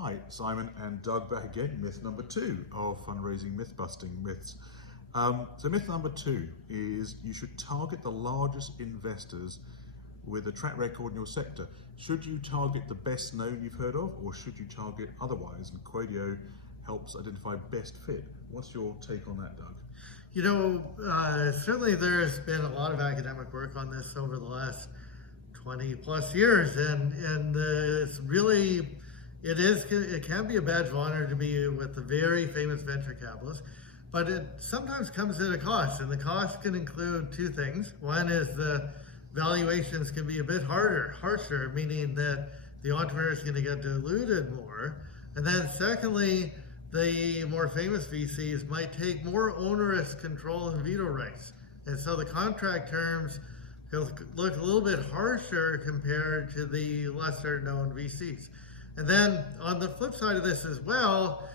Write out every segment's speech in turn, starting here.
Hi, Simon and Doug back again. Myth number 2 of fundraising myth-busting myths. So myth number 2 is you should target the largest investors with a track record in your sector. Should you target the best known you've heard of, or should you target otherwise? And Qodeo helps identify best fit. What's your take on that, Doug? You know, certainly there's been a lot of academic work on this over the last 20 plus years, and it's really, it can be a badge of honor to be with the very famous venture capitalists, but it sometimes comes at a cost, and the cost can include two things. One is the valuations can be a bit harsher, meaning that the entrepreneur is going to get diluted more, and then secondly, the more famous VCs might take more onerous control and veto rights. And so the contract terms look a little bit harsher compared to the lesser known VCs. And then on the flip side of this as well,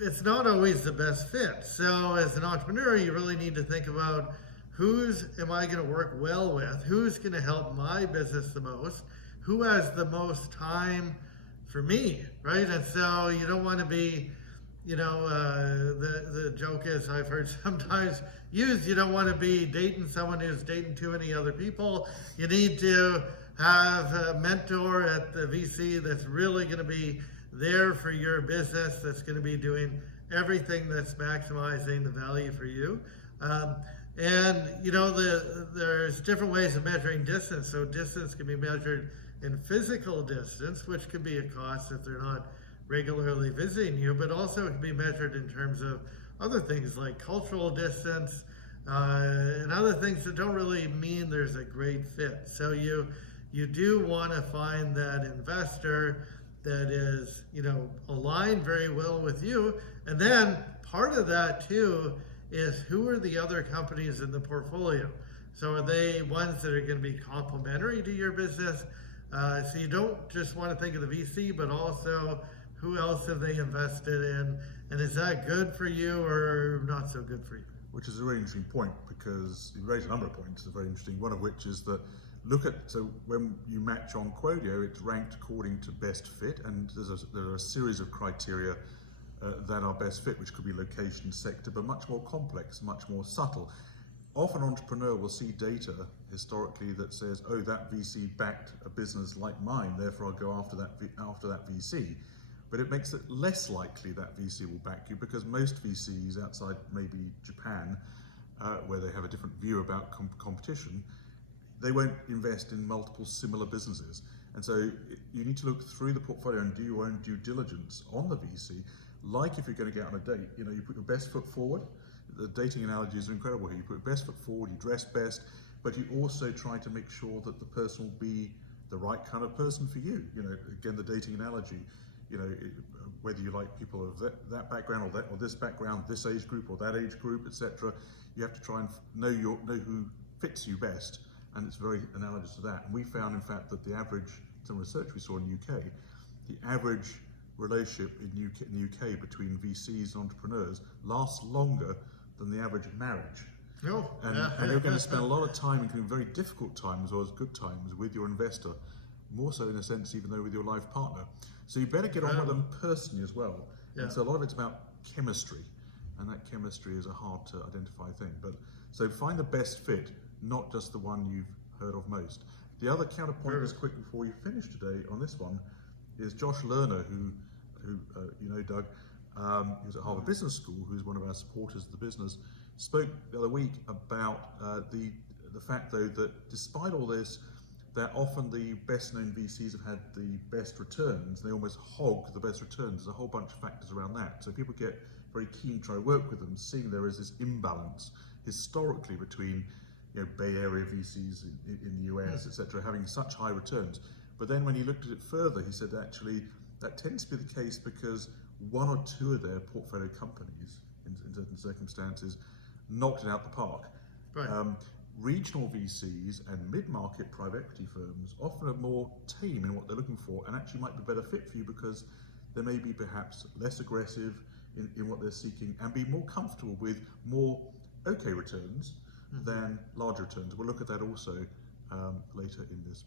it's not always the best fit. So as an entrepreneur, you really need to think about who's am I going to work well with? Who's going to help my business the most? Who has the most time for me, right? And so you don't want to be, you know, the joke is, I've heard sometimes used, you don't want to be dating someone who's dating too many other people. You need to have a mentor at the VC that's really going to be there for your business, that's going to be doing everything that's maximizing the value for you. And, you know, there's different ways of measuring distance. So distance can be measured in physical distance, which could be a cost if they're not regularly visiting you, but also it can be measured in terms of other things like cultural distance and other things that don't really mean there's a great fit. So you do want to find that investor that is, you know, aligned very well with you. And then part of that too is who are the other companies in the portfolio? So are they ones that are going to be complementary to your business? So you don't just want to think of the VC, but also who else have they invested in, and is that good for you or not so good for you? Which is a really interesting point, because you raise a number of points that are very interesting, one of which is that so when you match on Qodeo, it's ranked according to best fit, and there are a series of criteria that are best fit, which could be location, sector, but much more complex, much more subtle. Often an entrepreneur will see data historically that says, oh, that VC backed a business like mine, therefore I'll go after that VC. But it makes it less likely that VC will back you, because most VCs outside maybe Japan, where they have a different view about competition, they won't invest in multiple similar businesses. And so you need to look through the portfolio and do your own due diligence on the VC. Like if you're going to get on a date, you know, you put your best foot forward. The dating analogies are incredible here. You put your best foot forward, you dress best, but you also try to make sure that the person will be the right kind of person for you. You know, again, the dating analogy, you know, whether you like people of that background or this background, this age group or that age group, etc. You have to try and know who fits you best, and it's very analogous to that. And we found, in fact, that the average, some research we saw in the UK, the average relationship in the UK between VCs and entrepreneurs lasts longer than the average marriage. Oh, and you're going to spend a lot of time, including very difficult times as well as good times, with your investor, more so in a sense even though with your life partner. So you better get on with them personally as well. Yeah. And so a lot of it's about chemistry, and that chemistry is a hard to identify thing. But so find the best fit, not just the one you've heard of most. The other counterpoint, just quick before you finish today on this one, is Josh Lerner, who you know, Doug, who's at Harvard Business School, who's one of our supporters of the business, spoke the other week about the fact, though, that despite all this, that often the best known VCs have had the best returns. They almost hog the best returns. There's a whole bunch of factors around that. So people get very keen to try to work with them, seeing there is this imbalance historically between, you know, Bay Area VCs in the US, etc., having such high returns. But then when he looked at it further, he said actually that tends to be the case because one or two of their portfolio companies, in certain circumstances, knocked it out the park. Right. Regional VCs and mid-market private equity firms often are more tame in what they're looking for, and actually might be a better fit for you because they may be perhaps less aggressive in what they're seeking and be more comfortable with more okay returns than larger returns. We'll look at that also later in this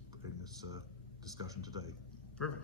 discussion today. Perfect.